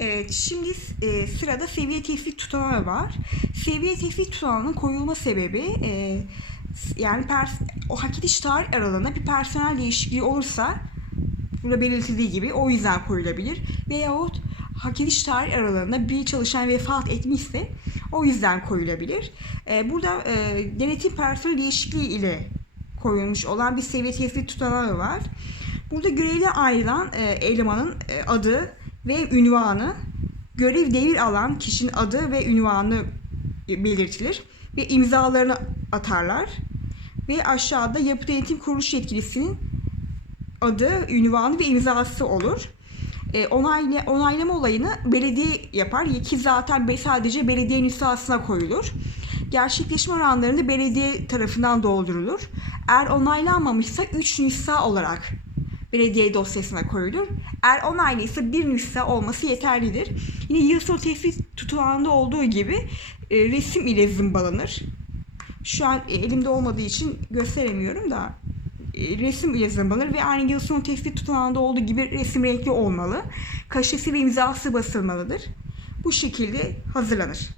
Evet, şimdi e, sırada seviye tespit tutanağı var. Seviye tespit tutanağının koyulma sebebi e, yani pers- o hak ediş tarih aralığında bir personel değişikliği olursa burada belirtildiği gibi o yüzden koyulabilir. Veyahut hak ediş tarih aralığında bir çalışan vefat etmişse o yüzden koyulabilir. E, burada e, denetim personel değişikliği ile koyulmuş olan bir seviye tespit tutanağı var. Burada görevle ayrılan e, elemanın e, adı ve ünvanı, görev devir alan kişinin adı ve ünvanı belirtilir ve imzalarını atarlar. Ve aşağıda yapı denetim kuruluş yetkilisinin adı, ünvanı ve imzası olur. E, onayla, onaylama olayını belediye yapar ki zaten sadece belediye nüshasına koyulur. Gerçekleşme oranlarını belediye tarafından doldurulur. Eğer onaylanmamışsa 3 nüsha olarak belediye dosyasına koyulur. Eğer onaylıysa bir nüsha olması yeterlidir. Yine yıl sonu tespit tutanağında olduğu gibi e, resim ile zımbalanır. Şu an e, elimde olmadığı için gösteremiyorum da e, resim ile zımbalanır ve aynı yıl sonu tespit tutanağında olduğu gibi resim renkli olmalı. Kaşesi ve imzası basılmalıdır. Bu şekilde hazırlanır.